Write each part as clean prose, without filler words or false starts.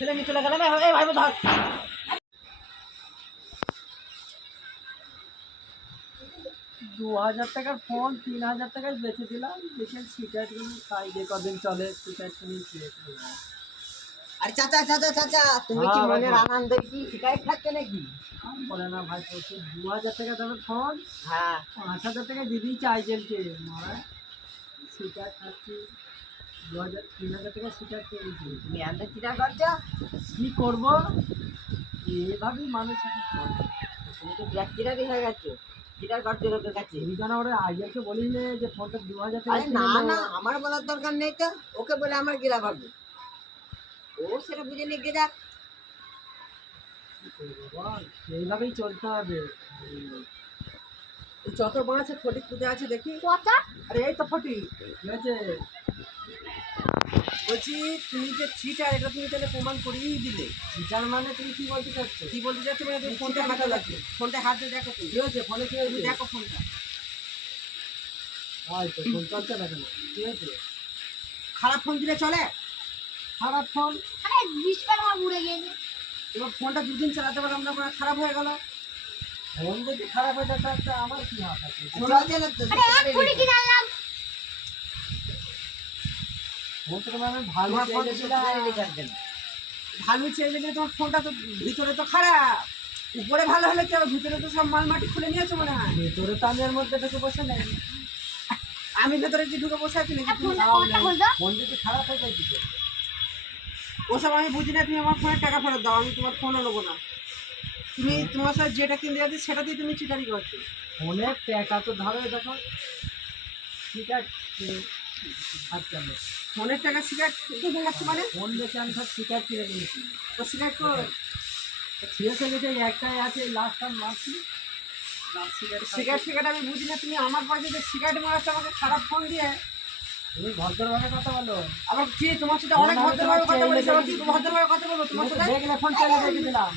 ছেলে নিয়ে চলে গেলাম। এই ভাই ধর। 2000 টাকার ফোন 3000 টাকায় বেচে দিলাম। দেখেন সিগারেট খাই যে কদিন চলে সিগারেট কিনে খেয়েছি। আরে চাচা চাচা চাচা তুমি কি মনের আনন্দে কি সিগারেট খাচ্ছে নাকি? বলে না ভাই, 2000 টাকা দামের ফোন, হ্যাঁ 5000 টাকা দিদি চাইছেনকে মারা সিগারেট খাচ্ছি। 3000 টাকা সিগারেট কিনেছি। তুমি এত চিন্তা করছো? কি করবো এভাবেই মানুষ এখন চলে। তুমি তো ব্যাকচিরারই হয়ে গেছো, চিন্তা করছো লোকের কাছে। তুই কেন ওরা আইডিয়াকে বলিস না যে ফোনটা 2000 টাকা? আরে না না, আমার বলার দরকার নেই তো, ওকে বলে আমার গেলা ভাববে, ও সেটা বুঝে নিয়ে গে যাক। এইভাবেই চলতে হবে। যত বাড়াচ্ছে ফটিক পুজো আছে দেখি। আরে এই তো ফটি ঠিক আছে। বলছি তুমি যে চিটার, এটা তুমি তাহলে প্রমাণ করিয়েই দিলে। চিটার মানে তুমি কি বলতে চাচ্ছো? কি বলতে চাচ্ছ মানে তুমি ফোনটা হাতে রাখো, ফোনটা হাতে দেখো, তুমি কি হয়েছে ফোনে? কি হয়েছে দেখো ফোনটা। হয়তো ফোন চলছে না কেন? কি হয়েছে? খারাপ ফোন দিলে চলে? খারাপ ফোন? এবার ফোনটা দুদিন চালাতে পারলাম না, খারাপ হয়ে গেল। ফোন যদি খারাপ হয়ে যায় তাহলে আমার কি হাত আছে? ফোন তো তোমার আমি ভালো চেয়েছিলাম। ভালো চেয়ে গেলে তোমার ফোনটা তো ভিতরে তো খারাপ, উপরে ভালো হলে কি হবে, ভিতরে তো সব মাল মাটি খুলে নিয়েছো মনে হয়। ভেতরে তো আমি এর মধ্যে ঢুকে বসে নেই। আমি ভেতরে যে ঢুকে বসে আছি নাকি? ফোন যদি খারাপ হয়ে যায় কি করবে? ওসব আমি বুঝি না, তুমি আমার ফোনের টাকা ফেরত দাও, আমি তোমার ফোনও নেবো না। তুমি তোমার সাথে যেটা কিনতে যাচ্ছি সেটা দিয়ে তুমি চিটারি করছো। ফোনের টাকা তো ধরো দেখো ঠিক আছে। আচ্ছা ফোনের টাকা সিগারেট কিনে যাচ্ছি মানে? ফোন বেচে আমি সব শিকার কিনে নিয়েছি। তো সিগারেট কর শেষ হয়ে গেছে, একটাই আছে লাস্ট টাইম মারছি। সিগারেট সিগারেট আমি বুঝি না, তুমি আমার পয়সা যে সিগারেট মারাচ্ছ আমাকে খারাপ ফোন দিয়ে। তুমি ভদ্রভাবে কথা বলো। আবার কি তোমার সাথে অনেক ভদ্রভাবে কথা বলেছি, আবার কি ভদ্রভাবে কথা বলবো তোমার সাথে? দেখলে ফোন চালিয়ে রেখে দিলাম।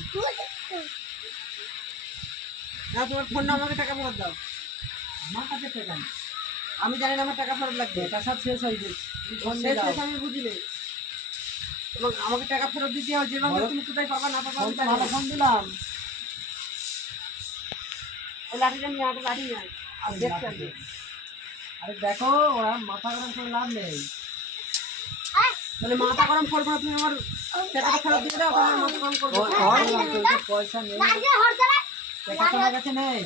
না, তোমার ফোন না, আমাকে টাকা ফেরত দাও। আমার কাছে টাকা নেই। আমি জানি না আমার টাকা ফেরত লাগবে। টাকা সব শেষ হয়ে গেছে। ফোন শেষ দাও। শেষ আমি বুঝিনি, এবং আমাকে টাকা ফেরত দিতে হবে। যেভাবে তুমি কোথায় পাবা না পাবা ফোন আমি তো জানি ভালো না। ফোন দিলাম। ওই লাঠিটা নিয়ে আগে লাঠি নিয়ে আয়। আর দেখতে হবে। আরে দেখো ওরা মাথা গরম করে লাভ নেই। তাহলে মাথা গরম করবো না, তুমি আমার টাকাটা ফেরত দিয়ে দাও, তাহলে মাথা গরম করবো। পয়সা নেই, টাকা তোমার কাছে নেই।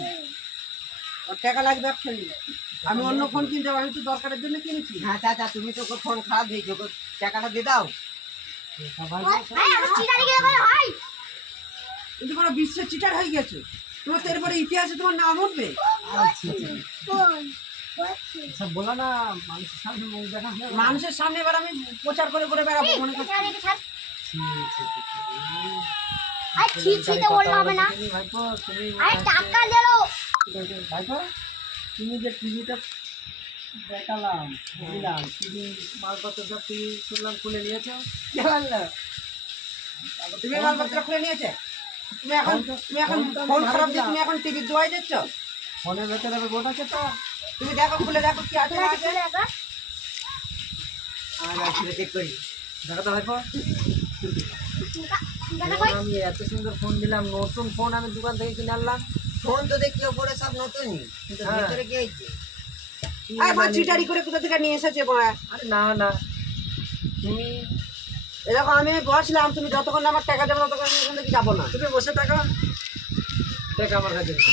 ওর টাকা লাগবে actually। আমি অন্য ফোন কিনতে হবে, আমি তো দরকারের জন্য কিনেছি। হ্যাঁ চাচা, তুমি তো ফোন খারাপ দিয়েছো, টাকাটা দিয়ে দাও। কিন্তু তোমরা বিশ্বের চিটার হয়ে গেছো, তোমার তো এরপরে ইতিহাসে তোমার নাম উঠবে। সব বলো না, মানুষের সামনে মুখ দেখা হয় না। মানুষের সামনে এবার আমি প্রচার করে করে বেড়াবো মনে করছি। তুমি ভাইপো, তুমি ভাইপো, তুমি যে টিভিটা দেখালাম দিলাম, টিভি মালপত্র সব টিভি শুনলাম খুলে নিয়েছো। কে বললো? তুমি মালপত্র খুলে নিয়েছে? তুমি এখন ফোন খারাপ দিয়ে তুমি এখন টিভি দোয়াই দিচ্ছ? ফোনের ভেতরে বোট আছে তো। তুমি দেখো, খুলে দেখো কি আছে না আছে। চেক করি। দেখো তো ভাইপো, আমি এত সুন্দর ফোন দিলাম, নতুন ফোন আমি দোকান থেকে কিনে আনলাম। ফোন তো দেখি ওপরে সব নতুনই, কিন্তু হ্যাঁ। ভিতরে কি হয়েছে? আর চিটারি করে কোথা থেকে নিয়ে এসেছে বড়া? আরে না না, তুমি এরকম আমি বসলাম, তুমি যতক্ষণ না আমার টাকা দেবো ততক্ষণ আমি এখান থেকে যাবো না। তুমি বসে টাকা টাকা আমার কাছে নেই।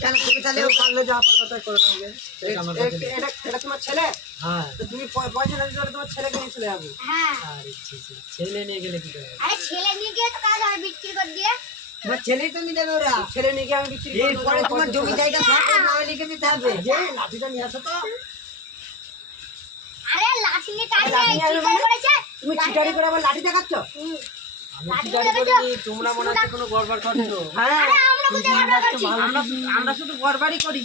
কেন তুমি তাহলে পারলে যা পারবে তাই করে নেবে। টাকা আমার কাছে নেই। এটা তোমার ছেলে? হ্যাঁ। তো তুমি পয়সা না দিতে পারলে তোমার ছেলেকে নিয়ে চলে যাবো। আরে ছেলে নিয়ে গেলে কি করে? তোমার ছেলেই তো নিয়ে যাবে ওরা। ছেলে নিয়ে গিয়ে আমি বিক্রি করবো। এরপরে তোমার জমি জায়গা সব ওর নামে লিখে দিতে হবে। যে লাঠিটা নিয়ে আসো তো। তুমি চিটারি করে আবার লাঠি দেখাচ্ছ? আমি চিটারি করিনি, তোমরা মনে হচ্ছে কোনো গড়বড় করছো। হ্যাঁ, আমরা আমরা শুধু গড়বাড়ি করি।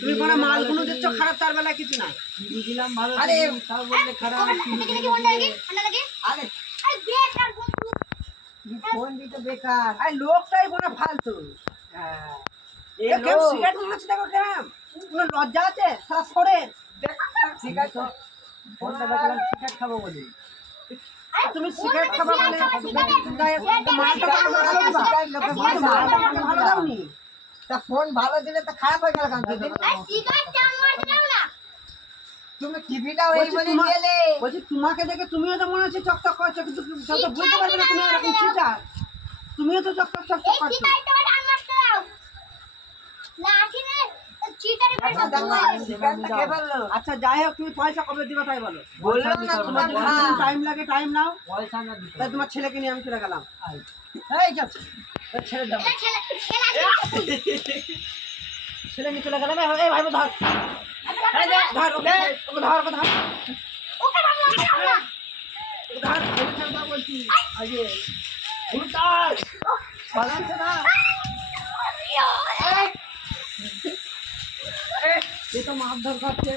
তুমি কোনো মালগুলো দিচ্ছ খারাপ, তার বেলা কিছু নাই। টিভি দিলাম ভালো, আরে, তাও বললে খারাপ। আরে ফোন দিতে বেকার। আর লোকটাই মনে ফালতু। হ্যাঁ, কেউ সিগারেট মারছে দেখো কেমন, কোনো লজ্জা আছে? সারা সরে ঠিক আছে, ফোনটা দেখলাম চিকেন খাবো বলি। তুমি সিগারেট খাবা বলে মালটা ভালো দাওনি। তা ফোন ভালো দিলে তো খারাপ হয়ে গেল কেন দিদি? তুমি টিভিটাও এই বলছি বলে তোমার- গেলে। বলছি তোমাকে দেখে তুমিও তো মনে হচ্ছে চকচক করছো, কিন্তু তুমি তো বুঝতে পারবে না তুমি এরকম চিটার। তুমিও তো চকচক চকচক করছো। আচ্ছা দেখো সিগারেটটা কে বললো? আচ্ছা যাই হোক, তুমি পয়সা কবে দিবা তাই বলো। বললো না তোমার ভাই। টাইম লাগে, টাইম নাও। পয়সা না দিতে তাই তোমার ছেলেকে নিয়ে আমি চলে গেলাম। এই যা ছেড়ে দাও ছেলে নিয়ে চলে গেলাম। এই ভাই ধর ধর ধর ওকে ধর ওকে ধর ধর বলছি আগে উল্টার বালাচ্ছে না। এই তো মারধর করছে।